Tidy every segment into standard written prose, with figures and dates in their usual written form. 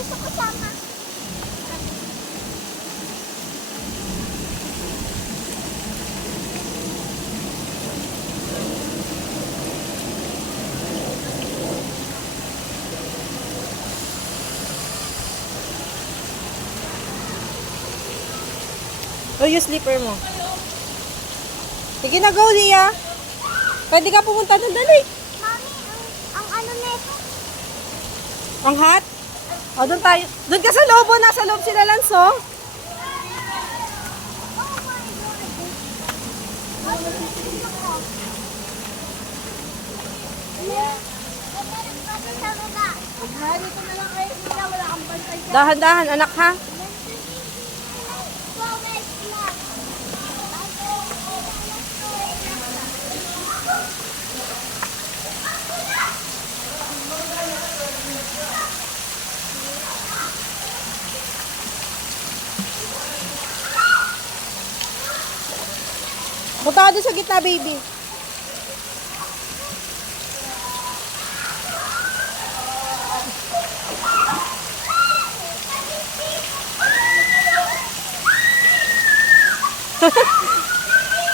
gusto ko sama. O, yung slipper mo. Sige na, go, Lia. Pwede ka pumunta doon, dali. Mami, ang ano nito? Ang hot? O, doon tayo. Doon ka sa loob, o. Nasa loob sila, Lance, oh. Oh my God. Ano gusto ko? Meron pa sa baba. Dito na lang kayo sila, wala kang bantay. Dahan-dahan, anak, ha? Punta ka doon sa gitna, baby.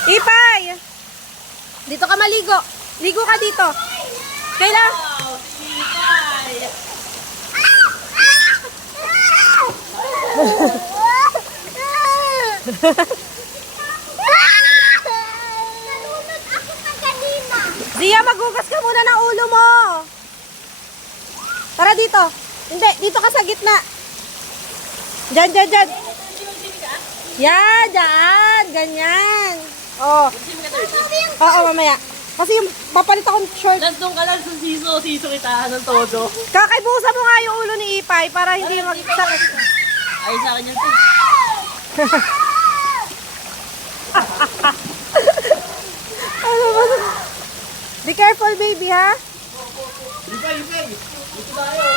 Ipay! Dito ka maligo. Ligo ka dito. Kailan? Nalunod ako kaganina. Zia, maghugas ka muna ng ulo mo. Tara dito. Hindi, dito ka sa gitna. Diyan, diyan, diyan. Yan, diyan. Ganyan. Oh. Oo, mamaya. Kasi yung papalit akong short. Nandun ka lang sa siso kita ng todo. Kakaibusan mo nga yung ulo ni Ipay para hindi magsakit. Ay, sa akin yan. Ano ba? Be careful, baby, ha? Ipay! Dito tayo.